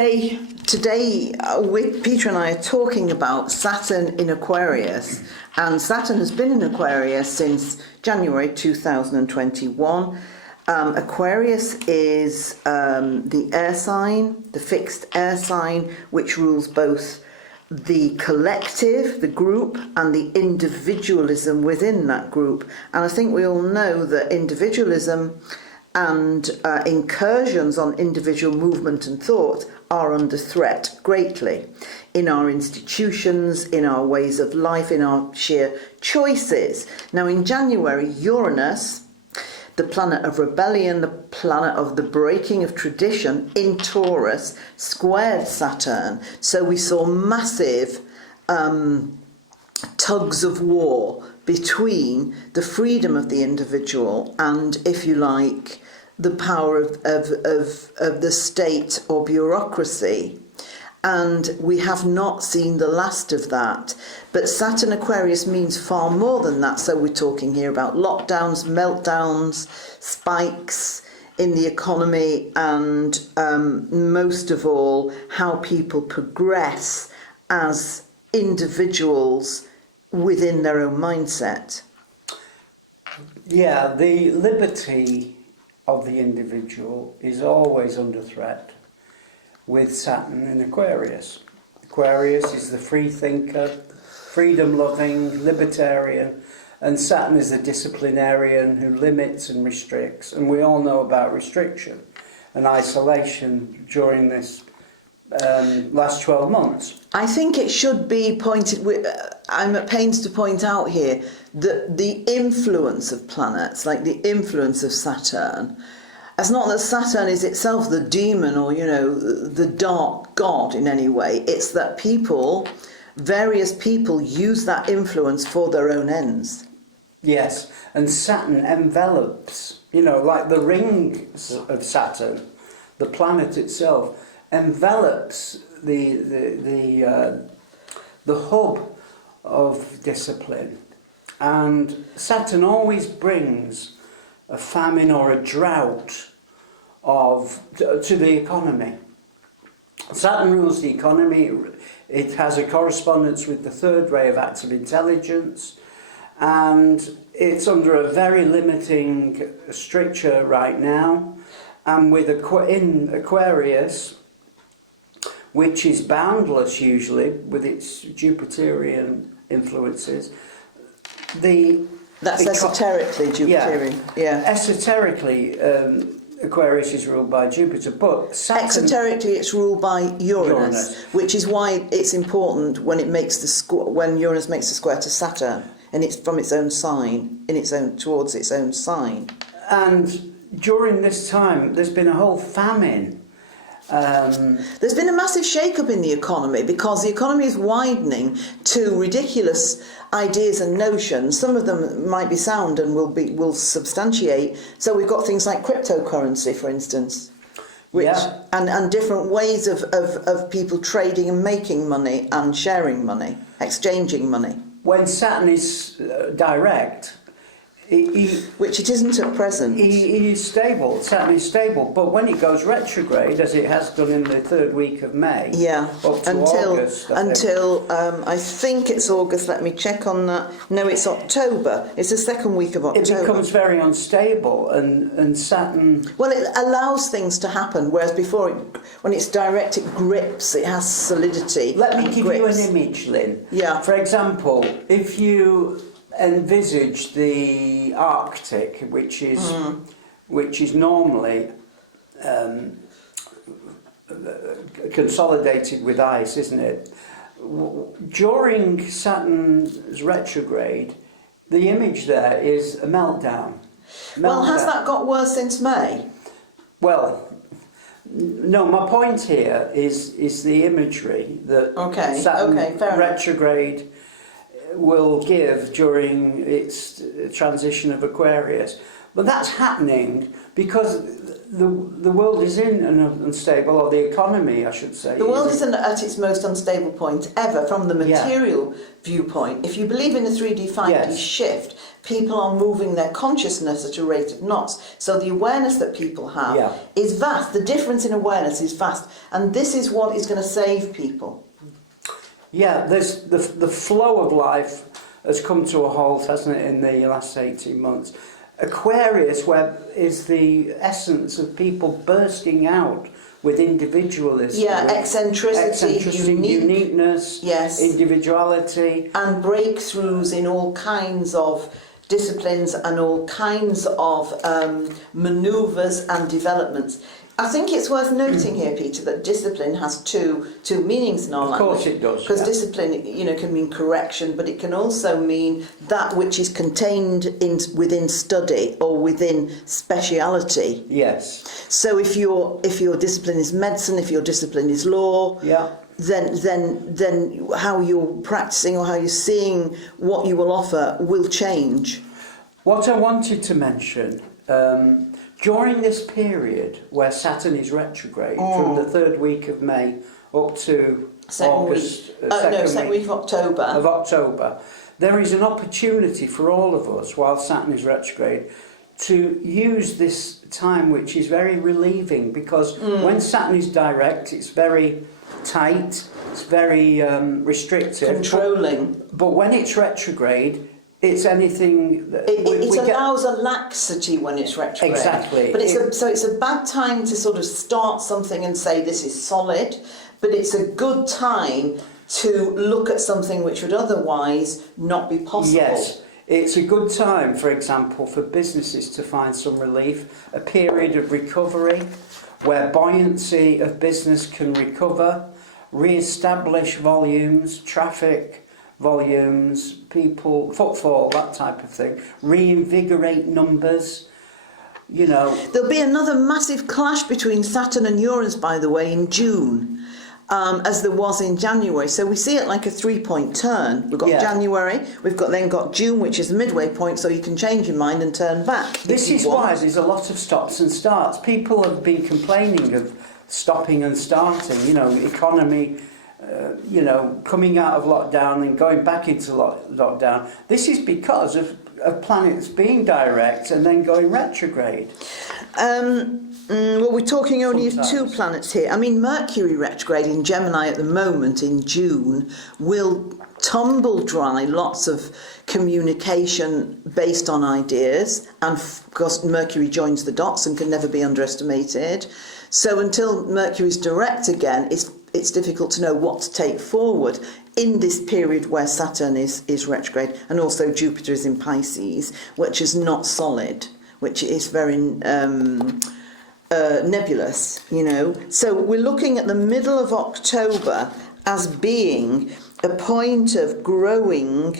Today, Peter and I are talking about Saturn in Aquarius, and Saturn has been in Aquarius since January 2021. Aquarius is the air sign, the fixed air sign, which rules both the collective, the group, and the individualism within that group. And I think we all know that individualism and incursions on individual movement and thought are under threat greatly in our institutions, in our ways of life, in our sheer choices. Now in January, Uranus, the planet of rebellion, the planet of the breaking of tradition in Taurus, squared Saturn. So we saw massive tugs of war between the freedom of the individual and, if you like, the power of the state or bureaucracy. And we have not seen the last of that. But Saturn Aquarius means far more than that. So we're talking here about lockdowns, meltdowns, spikes in the economy, and most of all, how people progress as individuals within their own mindset. Yeah, the liberty of the individual is always under threat with Saturn in Aquarius. Aquarius is the free thinker, freedom-loving, libertarian, and Saturn is the disciplinarian who limits and restricts. And we all know about restriction and isolation during this last 12 months. I think it should be pointed, I'm at pains to point out here that the influence of planets, like the influence of Saturn, it's not that Saturn is itself the demon or, you know, the dark god in any way. It's that people, various people, use that influence for their own ends. Yes, and Saturn envelops, you know, like the rings of Saturn, the planet itself envelops the hub of discipline. And Saturn always brings a famine or a drought to the economy. Saturn rules the economy. It has a correspondence with the third ray of active intelligence, and it's under a very limiting stricture right now. And with in Aquarius, which is boundless usually with its Jupiterian influences, That's esoterically Jupiterian. Yeah. Esoterically, Aquarius is ruled by Jupiter, but Saturn... Exoterically, it's ruled by Uranus, which is why it's important when it makes when Uranus makes a square to Saturn, and it's from its own sign, towards its own sign. And during this time, there's been a whole famine. There's been a massive shake-up in the economy because the economy is widening to ridiculous ideas and notions. Some of them might be sound and will substantiate. So we've got things like cryptocurrency, for instance, and different ways of people trading and making money and sharing money, exchanging money. When Saturn is direct, which it isn't at present. He is stable. Saturn is stable, but when it goes retrograde, as it has done in the third week of May, up to August, I think it's August. Let me check on that. No, it's October. It's the second week of October. It becomes very unstable, and Saturn. Well, it allows things to happen, whereas before, when it's direct, it grips. It has solidity. Let me give you an image, Lynn. Yeah. For example, if you envisage the Arctic, which is normally consolidated with ice, isn't it? During Saturn's retrograde, the image there is a meltdown. Well, has that got worse since May? Well, no, my point here is the imagery that Saturn retrograde will give during its transition of Aquarius. But that's happening because the world is in an unstable, or the economy, I should say. The world is at its most unstable point ever from the material viewpoint. If you believe in the 3D, 5D shift, people are moving their consciousness at a rate of knots. So the awareness that people have is vast. The difference in awareness is vast. And this is what is going to save people. Yeah, there's the flow of life has come to a halt, hasn't it, in the last 18 months. Aquarius is the essence of people bursting out with individualism. Yeah, eccentricity, uniqueness, individuality. And breakthroughs in all kinds of disciplines and all kinds of manoeuvres and developments. I think it's worth noting here, Peter, that discipline has two meanings in our language. Of course it does. Because discipline, can mean correction, but it can also mean that which is contained within study or within speciality. Yes. So if your discipline is medicine, if your discipline is law, then how you're practicing or how you're seeing what you will offer will change. What I wanted to mention, during this period where Saturn is retrograde, from the 3rd week of May up to second week of October. There is an opportunity for all of us, while Saturn is retrograde, to use this time, which is very relieving, because when Saturn is direct, it's very tight, it's very restrictive, controlling. But when it's retrograde, it's anything. It allows a laxity when it's retrograde. Exactly. But it's a bad time to sort of start something and say this is solid, but it's a good time to look at something which would otherwise not be possible. Yes. It's a good time, for example, for businesses to find some relief, a period of recovery where buoyancy of business can recover, re-establish volumes, traffic volumes, people, footfall, that type of thing, reinvigorate numbers, There'll be another massive clash between Saturn and Uranus, by the way, in June, as there was in January. So we see it like a 3-point turn. We've got January, we've then got June, which is the midway point, so you can change your mind and turn back. This is why there's a lot of stops and starts. People have been complaining of stopping and starting, economy, coming out of lockdown and going back into lockdown. This is because of planets being direct and then going retrograde. Well, we're talking only of 2 planets here. I mean, Mercury retrograde in Gemini at the moment in June will tumble dry lots of communication based on ideas, and of course Mercury joins the dots and can never be underestimated. So until Mercury's direct again, it's difficult to know what to take forward in this period where Saturn is retrograde, and also Jupiter is in Pisces, which is not solid, which is very nebulous, So we're looking at the middle of October as being a point of growing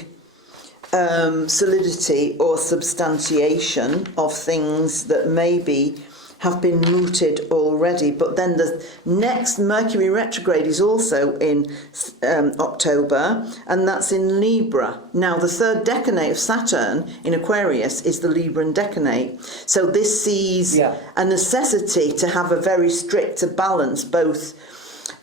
solidity or substantiation of things that maybe have been mooted already. But then the next Mercury retrograde is also in October, and that's in Libra. Now, the 3rd decanate of Saturn in Aquarius is the Libran decanate. So this sees a necessity to have a very strict balance, both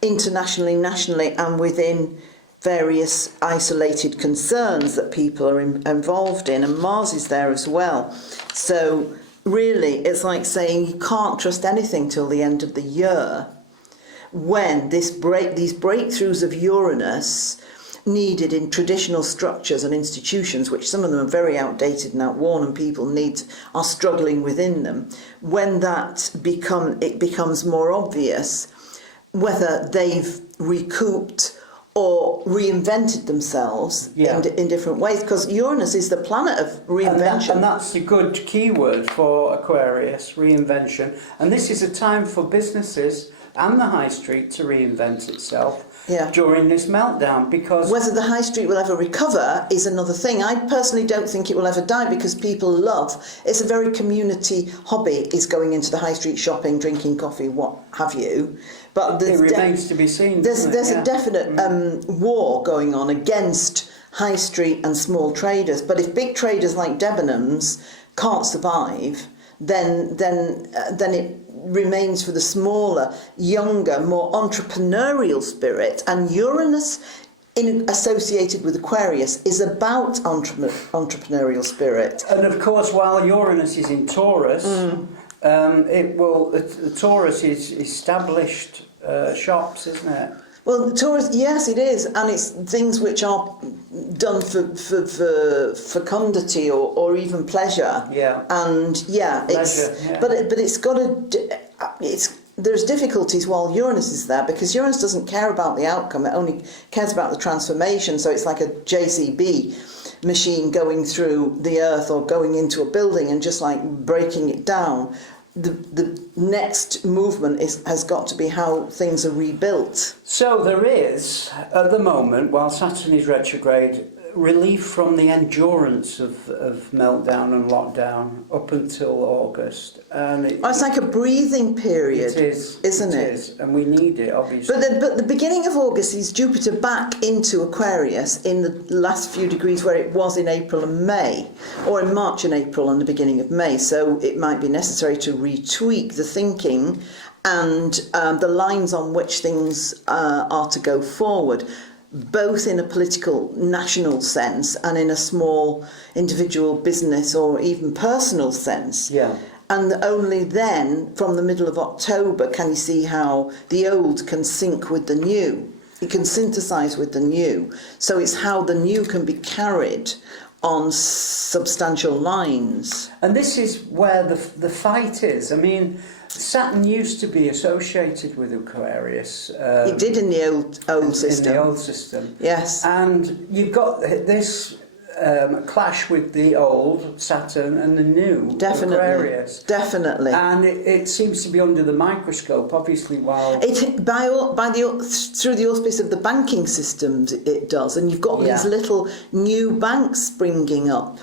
internationally, nationally, and within various isolated concerns that people are involved in. And Mars is there as well. So really, it's like saying you can't trust anything till the end of the year, when these breakthroughs of Uranus needed in traditional structures and institutions, which some of them are very outdated and outworn, and people are struggling within them. When it becomes more obvious whether they've recouped or reinvented themselves in different ways, because Uranus is the planet of reinvention. And that's the good keyword for Aquarius, reinvention. And this is a time for businesses and the high street to reinvent itself during this meltdown, because whether the high street will ever recover is another thing. I personally don't think it will ever die, because people it's a very community hobby, is going into the high street shopping, drinking coffee, what have you. But it remains to be seen. There's a definite war going on against high street and small traders. But if big traders like Debenhams can't survive, then it remains for the smaller, younger, more entrepreneurial spirit. And Uranus, associated with Aquarius, is about entrepreneurial spirit. And of course, while Uranus is in Taurus, Taurus is established shops, isn't it? Well, Taurus, yes, it is, and it's things which are done for fecundity or even pleasure. Yeah. And Pleasure, yeah. but it's got there's difficulties while Uranus is there, because Uranus doesn't care about the outcome; it only cares about the transformation. So it's like a JCB machine going through the earth or going into a building and just like breaking it down. The next movement has got to be how things are rebuilt. So there is, at the moment, while Saturn is retrograde, relief from the endurance of meltdown and lockdown up until August. And It's like a breathing period, it is, isn't it? It is, and we need it, obviously. But the beginning of August is Jupiter back into Aquarius in the last few degrees where it was in April and May, or in March and April and the beginning of May. So it might be necessary to retweak the thinking and the lines on which things are to go forward, both in a political national sense and in a small individual business or even personal sense. Yeah. And only then, from the middle of October, can you see how the old can sync with the new. It can synthesize with the new. So it's how the new can be carried on substantial lines. And this is where the fight is. I mean, Saturn used to be associated with Aquarius. It did in the old system. In the old system. Yes. And you've got this clash with the old Saturn and the new Aquarius. Definitely. And it seems to be under the microscope, obviously, while... Through the auspice of the banking systems, it does. And you've got these little new banks springing up.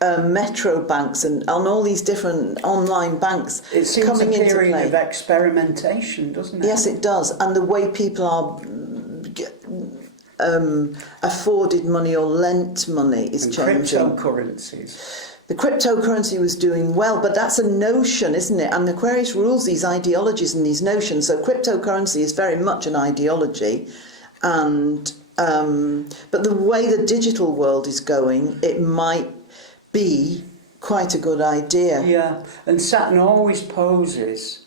Metro banks and all these different online banks it seems coming a into period play. Of experimentation, doesn't it? Yes, it does. And the way people are afforded money or lent money is and changing. Cryptocurrencies. The cryptocurrency was doing well, but that's a notion, isn't it? And Aquarius rules these ideologies and these notions. So cryptocurrency is very much an ideology, and but the way the digital world is going, it might be quite a good idea. Yeah, and Saturn always poses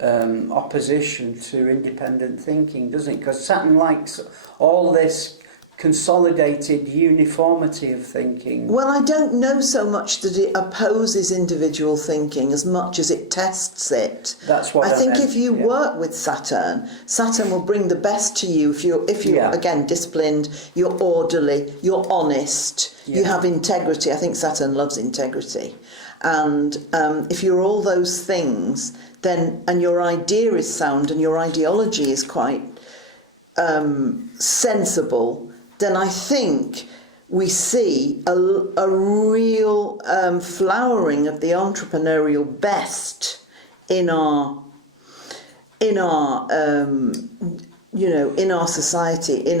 opposition to independent thinking, doesn't it? Because Saturn likes all this consolidated uniformity of thinking. Well, I don't know so much that it opposes individual thinking as much as it tests it. That's what I think meant, if you work with Saturn, Saturn will bring the best to you if you're again disciplined, you're orderly, you're honest, you have integrity. I think Saturn loves integrity. And if you're all those things, then and your idea is sound and your ideology is quite sensible, then I think we see a real flowering of the entrepreneurial best in our society, in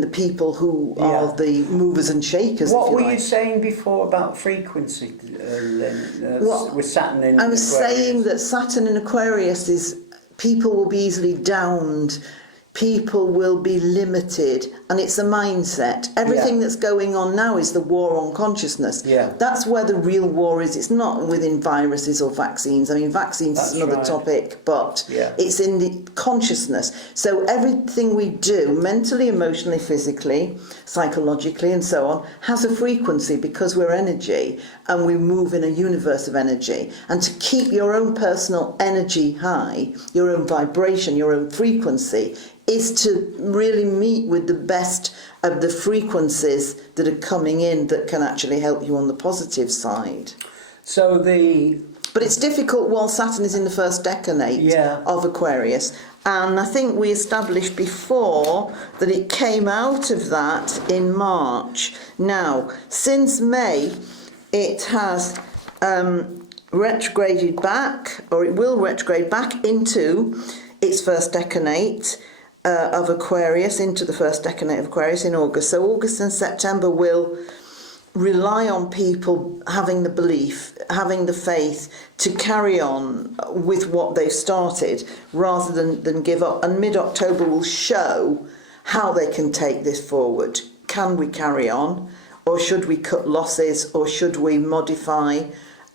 the people who are the movers and shakers. What were you saying before about frequency, Lyn, with Saturn in Aquarius? I was saying that Saturn in Aquarius is people will be easily downed. People will be limited, and it's a mindset. Everything that's going on now is the war on consciousness. Yeah. That's where the real war is. It's not within viruses or vaccines. I mean, vaccines is another topic, but it's in the consciousness. So everything we do, mentally, emotionally, physically, psychologically, and so on, has a frequency because we're energy, and we move in a universe of energy. And to keep your own personal energy high, your own vibration, your own frequency, is to really meet with the best of the frequencies that are coming in that can actually help you on the positive side. But it's difficult while Saturn is in the first decanate of Aquarius. And I think we established before that it came out of that in March. Now, since May, it has retrograded back, or it will retrograde back into its first decanate of Aquarius, into the first decanate of Aquarius in August. So August and September will rely on people having the belief, having the faith to carry on with what they've started rather than give up. And mid-October will show how they can take this forward. Can we carry on, or should we cut losses, or should we modify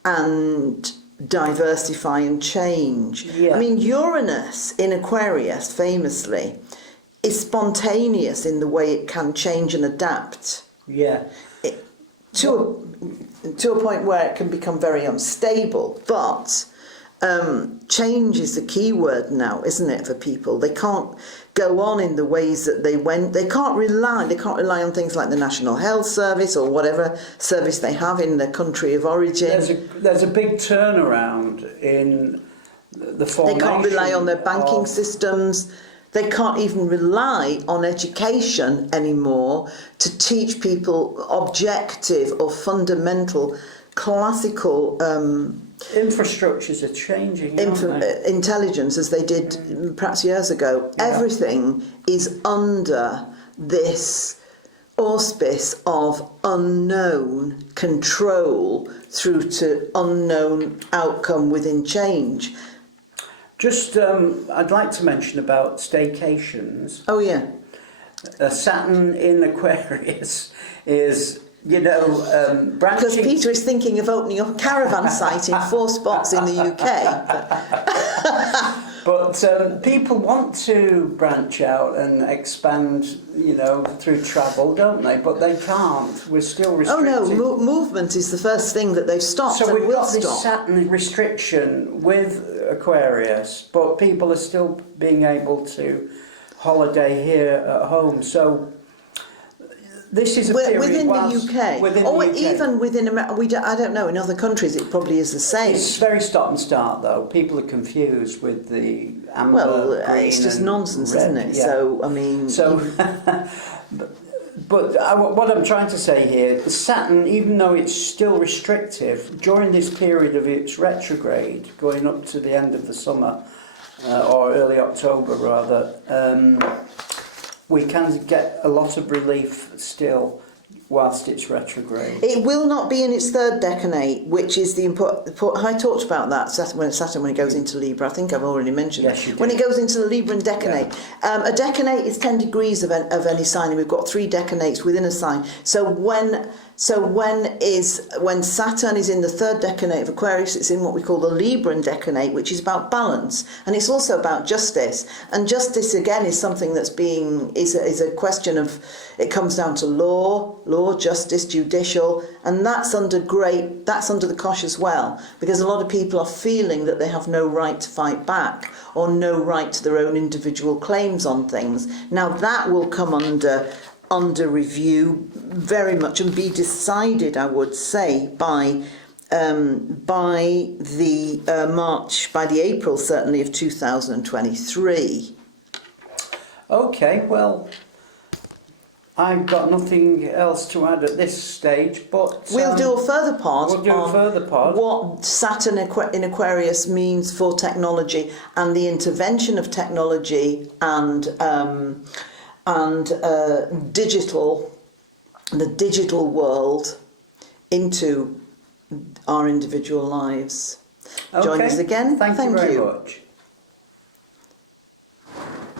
and diversify and change? Yeah. I mean, Uranus in Aquarius famously is spontaneous in the way it can change and adapt. Yeah. To a point where it can become very unstable, but change is the key word now, isn't it, for people? They can't go on in the ways that they went. They can't rely on things like the National Health Service or whatever service they have in their country of origin. There's a big turnaround in the formation. They can't rely on their banking systems. They can't even rely on education anymore to teach people objective or fundamental classical infrastructures are changing, aren't they? Intelligence, as they did perhaps years ago. Yeah. Everything is under this auspice of unknown control through to unknown outcome within change. Just, I'd like to mention about staycations. Oh yeah. Saturn in Aquarius is, branching. Because Peter is thinking of opening up a caravan site in 4 spots in the UK. But people want to branch out and expand, through travel, don't they? But they can't. We're still restricted. Oh no, movement is the first thing that they've stopped. So and we've will got this stop. Saturn restriction with Aquarius, but people are still being able to holiday here at home. So this is a period within the UK. Within the UK. Even within America. I don't know. In other countries, it probably is the same. It's very stop and start, though. People are confused with the amber, green, it's just and nonsense, red. isn't it? Yeah. So I mean. So, but what I'm trying to say here, Saturn, even though it's still restrictive, during this period of its retrograde, going up to the end of the summer, or early October rather, we can get a lot of relief still whilst it's retrograde. It will not be in its 3rd decade, which is the important. I talked about that Saturn when it goes into Libra. I think I've already mentioned. Yes, you did. When it goes into the Libran decade, a decade is 10 degrees of any sign, and we've got 3 decades within a sign. So when Saturn is in the 3rd decade of Aquarius, it's in what we call the Libran decade, which is about balance, and it's also about justice. And justice again is something that's is a question of, it comes down to law, justice, judicial, and that's under the cosh as well, because a lot of people are feeling that they have no right to fight back or no right to their own individual claims on things. Now that will come under review very much and be decided, I would say, by the April certainly of 2023. Okay, well, I've got nothing else to add at this stage, but We'll do a further part on what Saturn in Aquarius means for technology and the intervention of technology and the digital world into our individual lives. Okay. Join us again. Thank you very much.